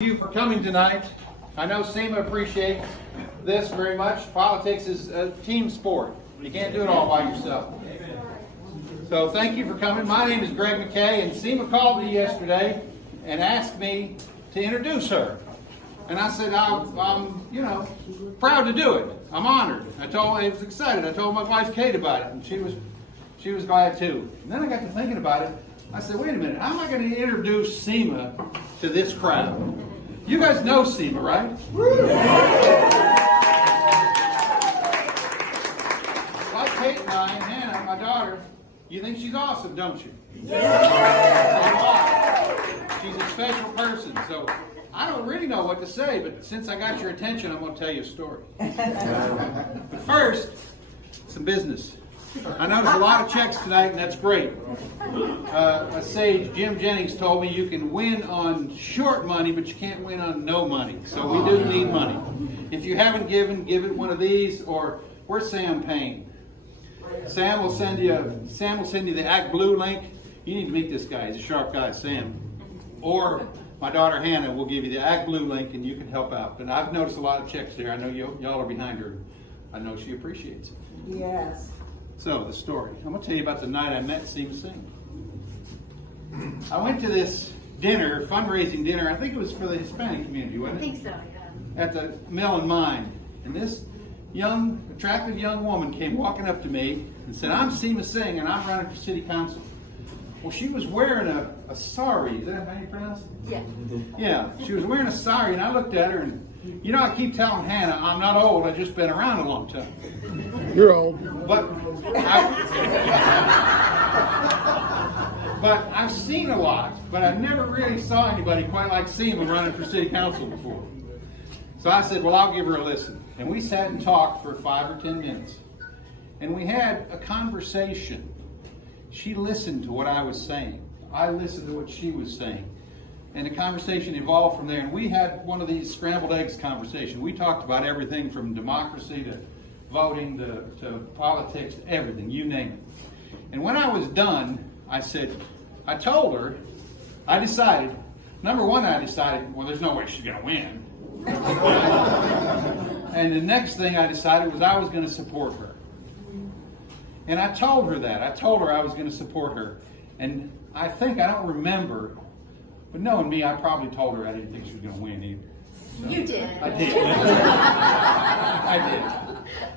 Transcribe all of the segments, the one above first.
You for coming tonight. I know Seema appreciates this very much. Politics is a team sport. You can't do it all by yourself. So thank you for coming. My name is Greg McKay, and Seema called me yesterday and asked me to introduce her. And I said, I'm proud to do it. I'm honored. I was excited. I told my wife Kate about it, and she was glad too. And then I got to thinking about it. I said, wait a minute, how am I going to introduce Seema to this crowd? You guys know Seema, right? Like Kate and I and Hannah, my daughter, you think she's awesome, don't you? Yeah. She's a special person, so I don't really know what to say, but since I got your attention, I'm going to tell you a story. But first, some business. I noticed a lot of checks tonight, and that's great. A sage, Jim Jennings, told me you can win on short money, but you can't win on no money. So we do need money. If you haven't given, give it one of these, or where's Sam Payne? Sam will send you the Act Blue link. You need to meet this guy. He's a sharp guy, Sam. Or my daughter Hannah will give you the Act Blue link, and you can help out. And I've noticed a lot of checks there. I know y'all are behind her. I know she appreciates it. Yes. So, the story. I'm going to tell you about the night I met Seema Singh. I went to this dinner, fundraising dinner. I think it was for the Hispanic community, wasn't it? I think so, yeah. At the Mill and Mine. And this young, attractive young woman came walking up to me and said, I'm Seema Singh, and I'm running for city council. Well, she was wearing a sari. Is that how you pronounce it? Yeah. Yeah, she was wearing a sari, and I looked at her, and you know, I keep telling Hannah, I'm not old, I've just been around a long time. You're old. But I've seen a lot, but I never really saw anybody quite like Seema running for city council before. So I said, well, I'll give her a listen. And we sat and talked for 5 or 10 minutes. And we had a conversation. She listened to what I was saying. I listened to what she was saying. And the conversation evolved from there. And we had one of these scrambled eggs conversations. We talked about everything from democracy to voting to politics, to everything, you name it. And when I was done, I told her, I decided, number one, well, there's no way she's going to win. And the next thing I decided was I was going to support her. And I told her that. I told her I was going to support her. And I don't remember, but knowing me, I probably told her I didn't think she was going to win either. So, You did. I did. I did.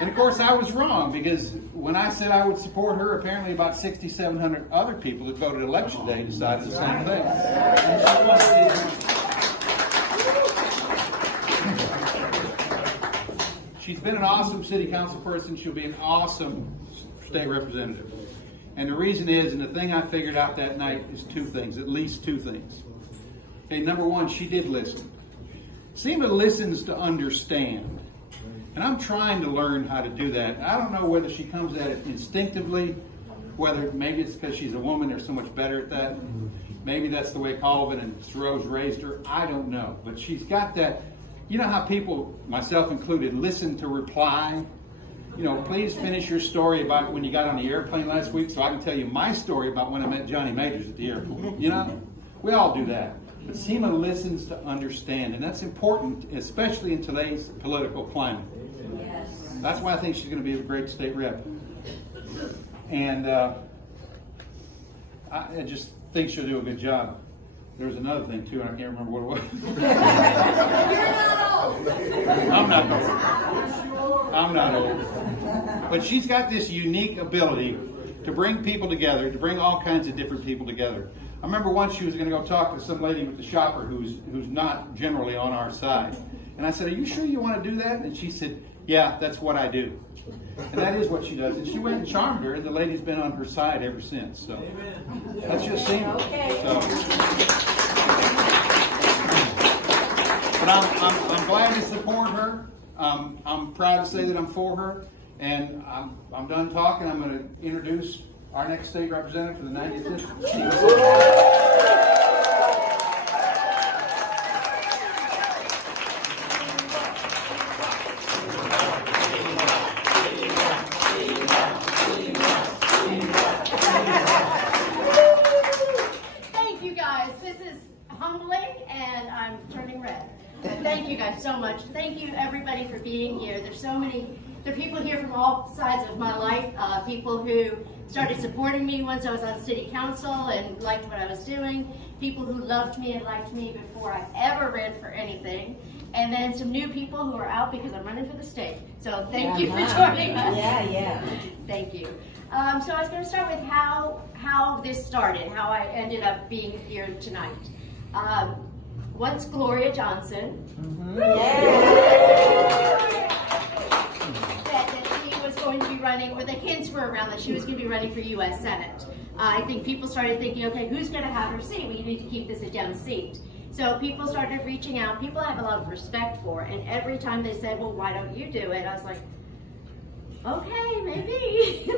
And of course I was wrong, because when I said I would support her, apparently about 6,700 other people that voted election day decided the same thing. She's been an awesome city council person. She'll be an awesome state representative. And the reason is, and the thing I figured out that night is two things, at least two things. Okay, number one, she did listen. Seema listens to understand. And I'm trying to learn how to do that. I don't know whether she comes at it instinctively, whether maybe it's because she's a woman, they're so much better at that. Maybe that's the way Colvin and Thoreau's raised her. I don't know. But she's got that, you know how people, myself included, listen to reply? You know, please finish your story about when you got on the airplane last week so I can tell you my story about when I met Johnny Majors at the airport. You know, we all do that. But Seema listens to understand, and that's important, especially in today's political climate. Yes. That's why I think she's going to be a great state rep. And I just think she'll do a good job. There was another thing, too, and I can't remember what it was. I'm not old. I'm not old. But she's got this unique ability to bring people together, to bring all kinds of different people together. I remember once she was going to go talk to some lady with the shopper who's not generally on our side. And I said, are you sure you want to do that? And she said, yeah, that's what I do. And that is what she does. And she went and charmed her, and the lady's been on her side ever since. So that's just Seema. Okay. So, but I'm glad to support her. I'm proud to say that I'm for her. And I'm done talking. I'm going to introduce our next state representative for the 90th district. Thank you guys. This is humbling, and I'm turning red. Thank you guys so much. Thank you everybody for being here. There are people here from all sides of my life. People who started supporting me once I was on city council and liked what I was doing. People who loved me and liked me before I ever ran for anything. And then some new people who are out because I'm running for the state. So thank you for joining us. Yeah. Thank you. So I was going to start with how this started, how I ended up being here tonight. Once Gloria Johnson said that she was going to be running, or the hints were around that she was going to be running for U.S. Senate. I think people started thinking, okay, who's going to have her seat? We need to keep this a Dem seat. So people started reaching out. People I have a lot of respect for, and every time they said, well, why don't you do it? I was like, okay, maybe.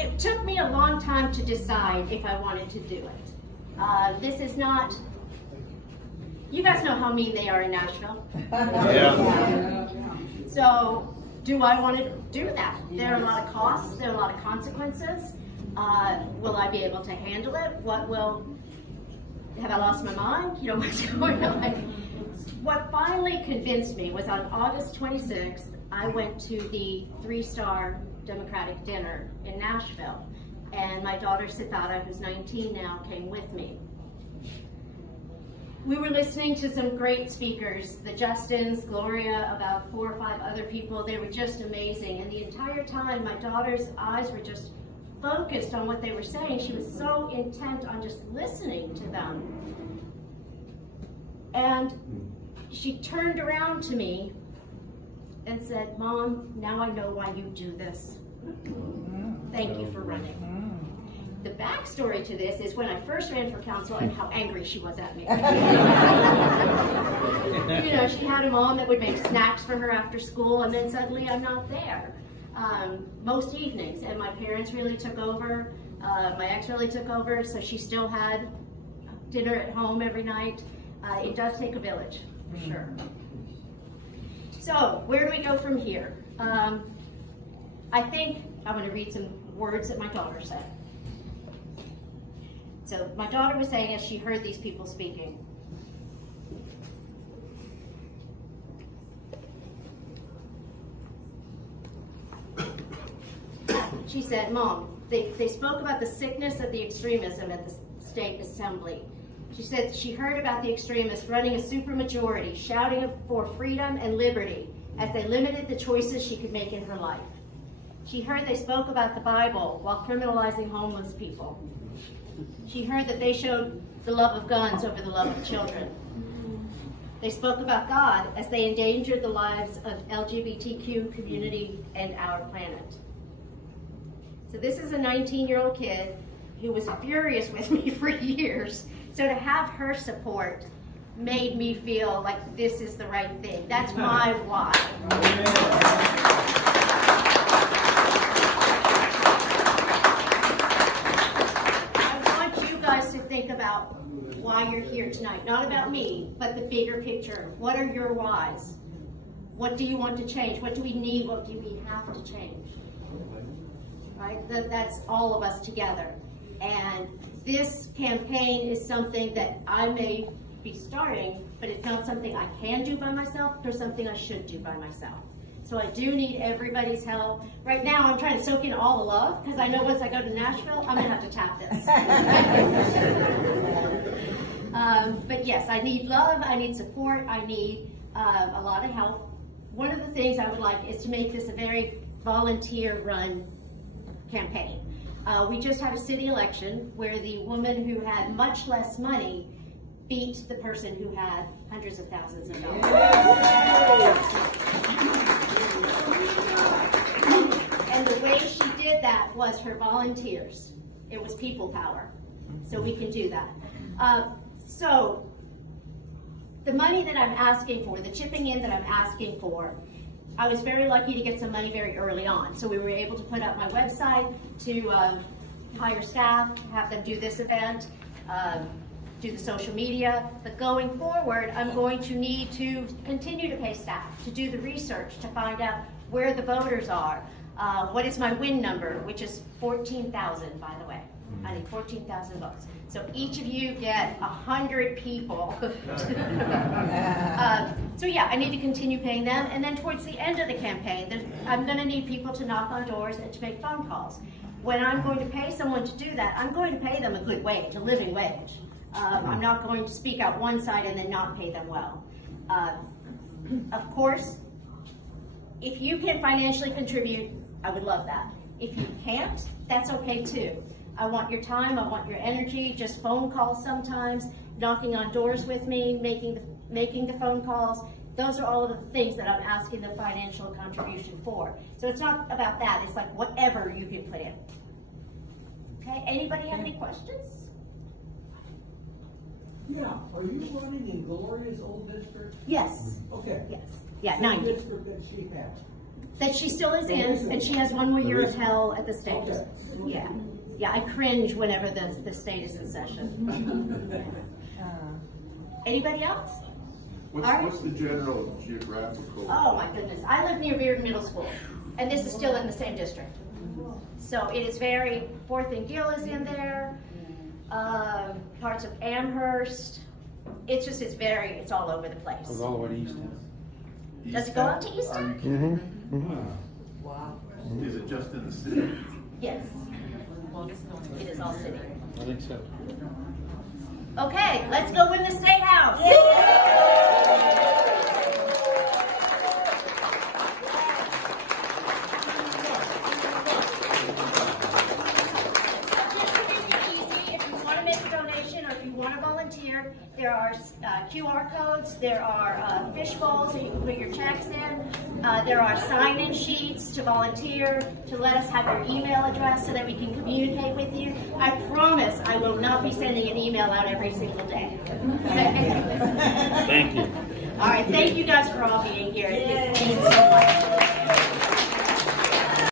It took me a long time to decide if I wanted to do it. This is not, you guys know how mean they are in Nashville. Yeah. So, do I want to do that? There are a lot of costs, there are a lot of consequences. Will I be able to handle it? Have I lost my mind? You know, what's going on? What finally convinced me was on August 26th, I went to the 3-star Democratic dinner in Nashville. And my daughter Sithara, who's 19 now, came with me. We were listening to some great speakers, the Justins, Gloria, about 4 or 5 other people. They were just amazing. And the entire time, my daughter's eyes were just focused on what they were saying. She was so intent on just listening to them. And she turned around to me and said, Mom, now I know why you do this. Thank you for running. The backstory to this is when I first ran for council and how angry she was at me. You know, she had a mom that would make snacks for her after school, and then suddenly I'm not there most evenings. And my parents really took over. My ex really took over, so she still had dinner at home every night. It does take a village, for sure. So, where do we go from here? I think I'm going to read some words that my daughter said. So my daughter was saying as she heard these people speaking, she said, Mom, they spoke about the sickness of the extremism at the state assembly. She said she heard about the extremists running a supermajority, shouting for freedom and liberty as they limited the choices she could make in her life. She heard they spoke about the Bible while criminalizing homeless people. She heard that they showed the love of guns over the love of children. They spoke about God as they endangered the lives of LGBTQ community and our planet. So this is a 19-year-old kid who was furious with me for years. So to have her support made me feel like this is the right thing. That's my why. Think about why you're here tonight. Not about me, but the bigger picture. What are your whys? What do you want to change? What do we need? What do we have to change? Right? That's all of us together. And this campaign is something that I may be starting, but it's not something I can do by myself, or something I should do by myself. So I do need everybody's help. Right now, I'm trying to soak in all the love, because I know once I go to Nashville, I'm going to have to tap this. But yes, I need love, I need support, I need a lot of help. One of the things I would like is to make this a very volunteer-run campaign. We just had a city election where the woman who had much less money beat the person who had hundreds of thousands of dollars. And the way she did that was her volunteers. It was people power. So we can do that. So the money that I'm asking for, the chipping in that I'm asking for, I was very lucky to get some money very early on. So we were able to put up my website, to hire staff, have them do this event, do the social media. But going forward, I'm going to need to continue to pay staff, to do the research, to find out where the voters are. What is my win number, which is 14,000, by the way. I need 14,000 votes. So each of you get 100 people. So yeah, I need to continue paying them. And then towards the end of the campaign, I'm going to need people to knock on doors and to make phone calls. When I'm going to pay someone to do that, I'm going to pay them a good wage, a living wage. I'm not going to speak out one side and then not pay them well. Of course, if you can financially contribute, I would love that. If you can't, that's okay too. I want your time, I want your energy, just phone calls sometimes, knocking on doors with me, making the phone calls. Those are all of the things that I'm asking the financial contribution for. So it's not about that, it's like whatever you can put in. Okay, anybody have any questions? Yeah, are you running in Gloria's old district? Yes. Okay. Yes. Yeah, Same 90. district that she had. That she still is in, and she has one more year of hell at the state. Okay. Yeah. Yeah, I cringe whenever the state is in session. Anybody else? What's the general geographical? Oh my goodness. I live near Beard Middle School, and this is still in the same district. So it is very, 4th and Gill is in there, parts of Amherst. It's just, it's all over the place. Goes all the way to Easton. Does it go up to Easton? Wow. Is it just in the city? Yes. It is all city. I think so. Okay, let's go win the State House. If you want to make a donation or if you want to volunteer, there are QR codes, there are fish bowls that you can put your checks in, there are sign-in sheets to volunteer, to let us have your email address so that we can communicate with you. I promise I will not be sending an email out every single day. Thank you. All right, thank you guys for all being here.